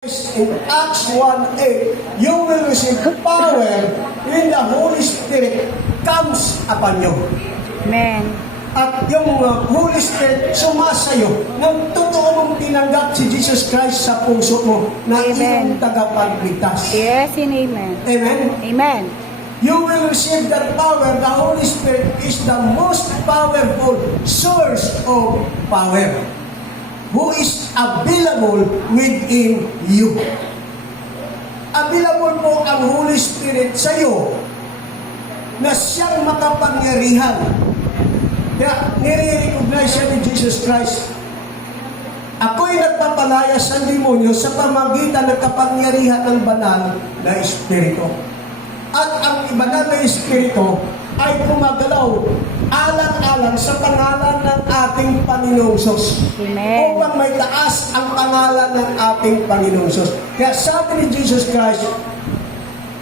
In Acts 1:8, you will receive power when the Holy Spirit comes upon you. Amen. At yung Holy Spirit sumasayo ng totoo mong tinanggap si Jesus Christ sa puso mo na iyong tagapagligtas. Yes and amen. Amen? Amen. You will receive that power. The Holy Spirit is the most powerful source of power, who is available within you. Available po ang Holy Spirit sa iyo na siyang makapangyarihan. Kaya nire-recognize siya ni Jesus Christ. Ako'y nagpapalaya sa demonyo sa pamagitan ng kapangyarihan ng banal na Espiritu. At ang banal na Espiritu ay gumagalaw alang-alang sa pangalan ng ating Panginoong Sus. Amen. Upang may taas ang pangalan ng ating Panginoong Sus. Kaya sabi ni Jesus Christ,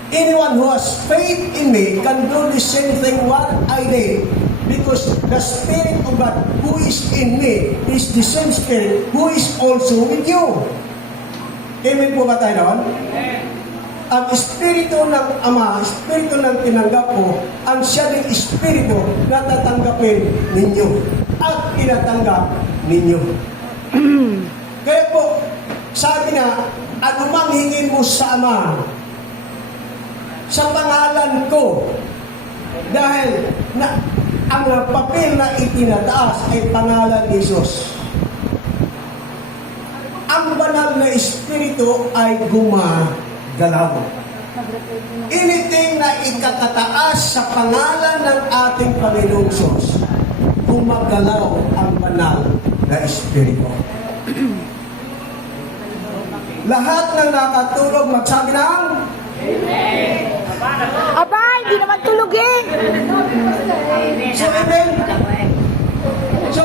anyone who has faith in me can do the same thing what I did, because the Spirit of God who is in me is the same Spirit who is also with you. Amen po ba tayo noon? Ang Espiritu ng Ama, Espiritu ng tinanggap ko, ang siya ng Espiritu na tatanggapin ninyo at tinatanggap ninyo. Kaya po, sabi na, anumang hingin mo sa Ama, sa pangalan ko, dahil ang papel na itinataas ay pangalan ni Jesus. Ang banal na Espiritu ay gumagalaw. Anything na ikakataas sa pangalan ng ating Panginoong Jesus, gumagalaw ang banal na Espiritu. Lahat ng nakatulog magsabi ng Aba, hindi naman tulogin. So, amen. So,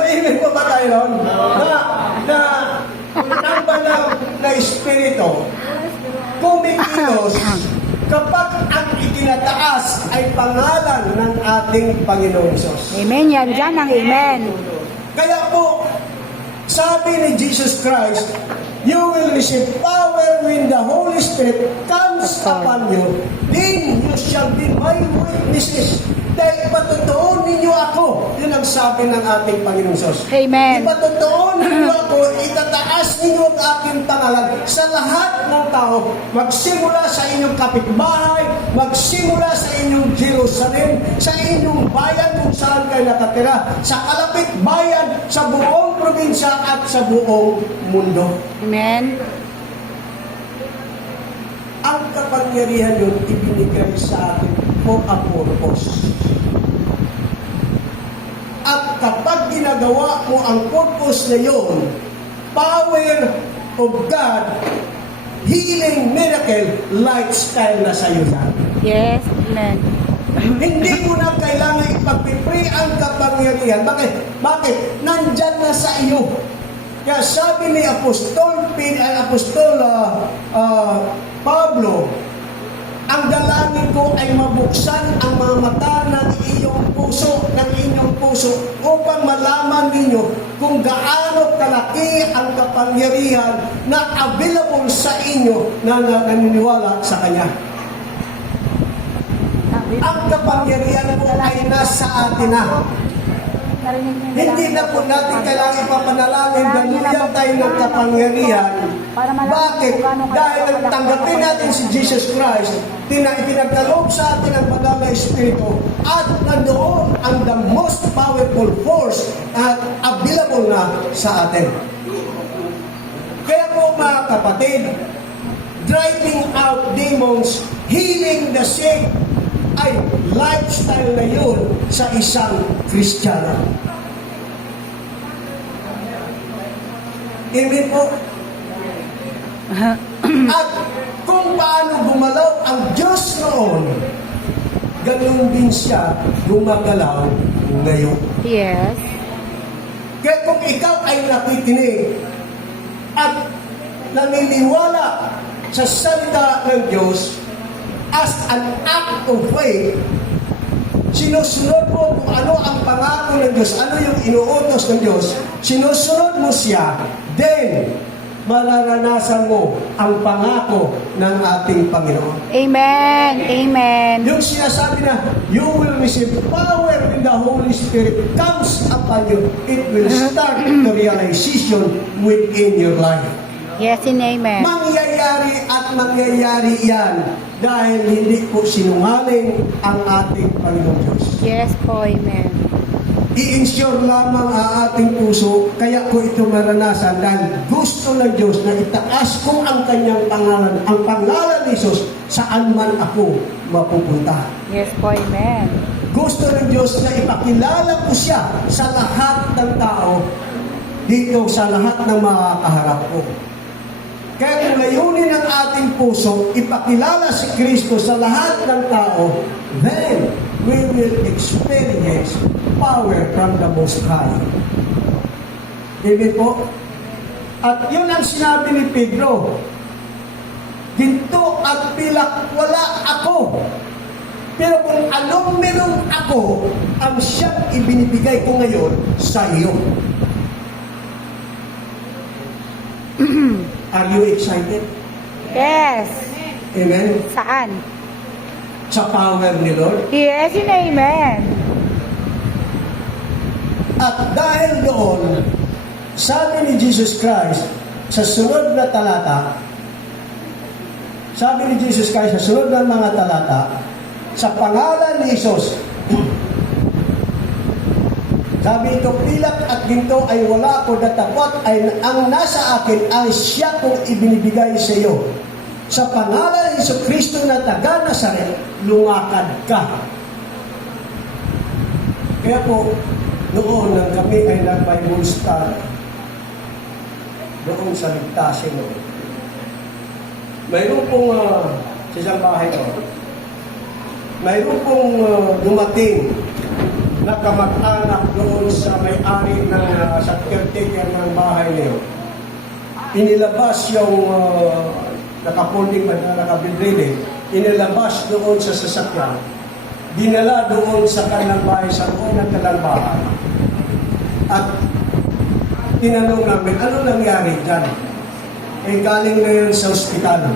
amen po ba tayo nun? Na ang banal na Espiritu kumikilos kapag ang itinataas ay pangalan ng ating Panginoong Hesus. Amen yan dyan ang amen. Kaya po, sabi ni Jesus Christ, you will receive power when the Holy Spirit comes upon you. Then you shall be my witnesses. Dahil ipatutuon ninyo ako. Yun ang sabi ng ating Panginoong Sos. Amen. Ipatutuon ninyo ako, itataas ninyo ang aking pangalan sa lahat ng tao. Magsimula sa inyong kapitbahay, magsimula sa inyong Jerusalem, sa inyong bayan kung saan kayo nakatira, sa kalapit bayan, sa buong probinsya at sa buong mundo. Amen. Ang kapangyarihan yun ibinigay sa atin for a purpose. At kapag ginagawa mo ang purpose na yun, power of God, healing, miracle, lifestyle na sa iyo yan. Yes, amen. Hindi mo na kailangan ipagpipray ang kapangyarihan. Bakit? Nandyan na sa iyo. Kaya sabi ni Apostol Pablo, ang dalangin ko ay mabuksan ang mga mata ng inyong puso upang malaman ninyo kung gaano kalaki ang kapangyarihan na available sa inyo na naniniwala sa Kanya. Ang kapangyarihan po ay nasa atin na. Hindi na po natin kailangan ipapanalangin ganuyan tayo ng kapangyarihan. Bakit? Dahil tanggapin natin si Jesus Christ, ipinagkaloob sa atin ang banal na Espiritu, at nandoon ang the most powerful force at available na sa atin. Kaya po mga kapatid, driving out demons, healing the sick, ay lifestyle na yun sa isang Kristiyano. Amen po. At kung paano gumalaw ang Diyos noon, ganun din siya gumagalaw ngayon. Yes. Kaya kung ikaw ay nakikinig at naniniwala sa salita ng Diyos as an act of faith, sinusunod mo kung ano ang pangako ng Diyos, ano yung inuutos ng Diyos, sinusunod mo siya, then mararanasan mo ang pangako ng ating Panginoon. Amen. Amen. Yung sinasabi na, you will receive power when the Holy Spirit comes upon you. It will start the realization within your life. Yes and amen. Mangyayari at mangyayari yan dahil hindi po sinungaling ang ating Panginoon Diyos. Yes po, amen. I-ensure lamang ang ating puso, kaya ko ito maranasan dahil gusto ng Diyos na itaas ko ang kanyang pangalan, ang pangalan ni Jesus, saan man ako mapupunta. Yes po, amen. Gusto ng Diyos na ipakilala ko siya sa lahat ng tao dito, sa lahat ng mga kaharap ko. Kaya kung layunin ng ating puso, ipakilala si Kristo sa lahat ng tao, then we will experience power from the Most High. Amen po? At yun ang sinabi ni Pedro, ginto at pilak wala ako. Pero kung anong meron ako, ang siyang ibinibigay ko ngayon sa iyo. Are you excited? Yes. Amen? Saan? Sa power ni Lord. Yes and amen. At dahil doon, sabi ni Jesus Christ sa sunod na talata, sabi ni Jesus Christ sa sunod na mga talata, sa pangalan ni Jesus, sabi ito, pilak at ginto ay wala ko, datapot ay ang nasa akin ay siya kong ibinibigay sa iyo. Sa pangalan ni Jesu Kristo na taga Nazaret, lumakad ka. Kaya po, noon nang kami ay nag-Bible study, doon sa Ligtasin noon, mayroon pong sa isang bahay ko, mayroon pong dumating na kamag-anak doon sa may-ari ng sa caretaker ng bahay niyo. Inilabas yung nakapolding ba na nakabidrili, inilabas doon sa sasakyan, dinala doon sa kanilang bahay, sa unang kanilang bahay. At tinanong namin, ano nangyari dyan? Eh, galing na yun sa ospital.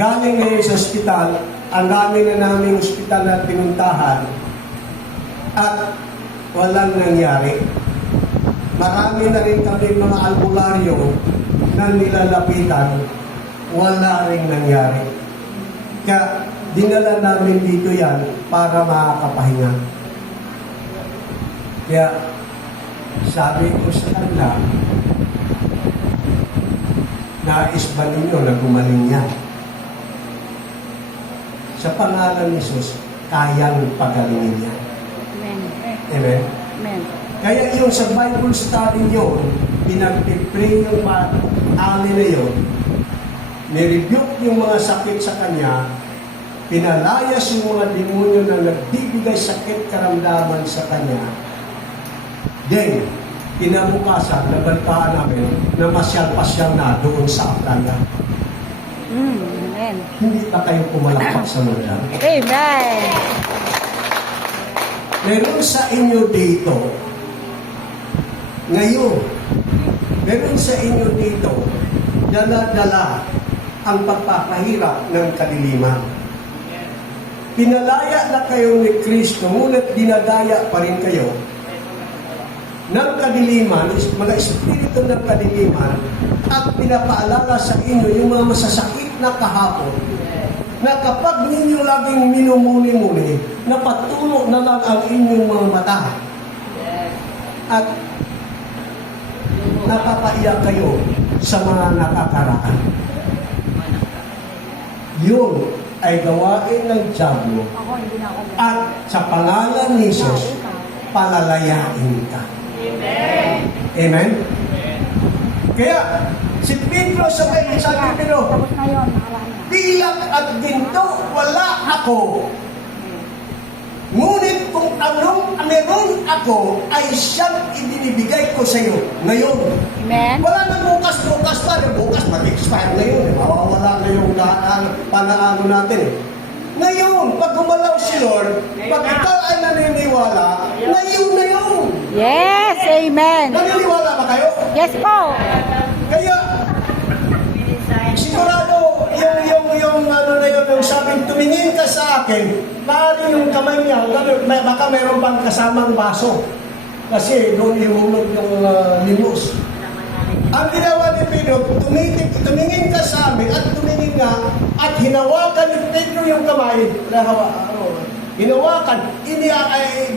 Galing na yun sa ospital, ang dami na naming ospital na pinuntahan, at walang nangyari. Marami na rin kami mga albularyo na nilalapitan, wala rin nangyari. Kaya dinala namin dito yan para makakapahinga. Kaya sabi ko sa kanila, nais ba ninyo na gumaling yan? Sa pangalan ni Jesus, kayang pagalingin yan. Amen. Amen? Amen. Kaya yung sa Bible study yun, pinagpipray yung ali na yun, nirebuke yung mga sakit sa kanya, pinalayas yung mga demonyo na nagbibigay sakit karamdaman sa kanya. Then, kinabukasan, nabalitaan namin na masyal-pasyal na doon sa Aplaya. Amen. Hindi pa kayo pumalakpak sa Lord. Amen. Meron sa inyo dito, ngayon, meron sa inyo dito, dala-dala ang pagpapahirap ng kadiliman. Pinalaya na kayo ni Kristo, ngunit dinadaya pa rin kayo ng kadiliman, mga espiritu ng kadiliman, at pinapaalala sa inyo yung mga masasakit na kahapon, na kapag ninyo laging minumuni-muni, napatulo na lang ang inyong mga mata. At napapaiyak kayo sa mga nakakaraan. Yun ay gawain ng diablo. Ako, hindi na ako. At sa pangalan ni Jesus, palalayain ka. Amen. Amen? Kaya, si Pedro sa may sabi Pedro, Tapos na yun, nakaraan na. pilak at ginto, wala ako. Ngunit kung anong meron ako, ay siyang ibinibigay ko sa iyo ngayon. Amen. Wala na bukas pa. Bukas, mag-expire na yun. Mawawala na yung panaano natin. Ngayon, pag gumalaw si Lord, pag ikaw ay naniniwala, na yun. Yes, amen. Naniniwala ba kayo? Yes po. Kaya, sigurado, yung ano na yun, yung sabing tumingin ka sa akin, maaari yung kamay niya, baka mayroon pang kasamang baso. Kasi doon ihulog yung limos. Ang ginawa ni Pedro, tumingin ka sa amin at tumingin nga at hinawakan ni Pedro yung kamay. Hinawakan,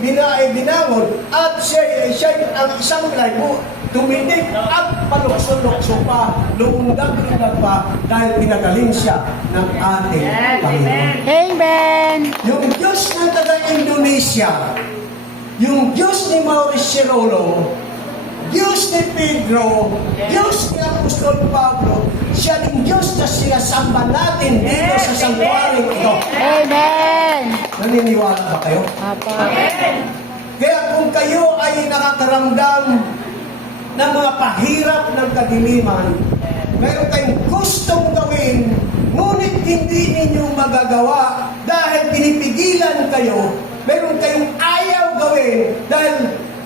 binangon at siya ang isang libo tumitig at palukso-lukso pa, lumundag-lundag pa dahil pinagaling siya ng ating Panginoon. Amen. Yung Diyos ng taga-Indonesia, yung Diyos ni Mauricio Rolo, Diyos ni Pedro, Diyos ni Apostol Pablo, siya din Diyos na sinasamba natin dito sa sanctuary ito. Amen. Naniniwala ba kayo? Apo. Kaya kung kayo ay nakakaramdam ng mga pahirap ng kadiliman, mayroon kayong gustong gawin, ngunit hindi ninyo magagawa dahil pinipigilan kayo, mayroon kayong ayaw gawin dahil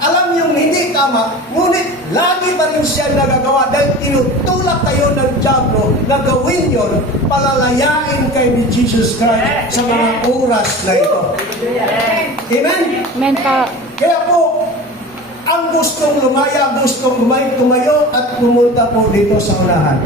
alam niyong hindi tama, ngunit lagi pa rin siya nagagawa dahil tinutulak kayo ng diablo na gawin yon, palalayain kayo ni Jesus Christ sa mga oras na ito. Amen? Amen po. Kaya po, ang gustong lumaya, gustong tumayo at pumunta po dito sa unahan.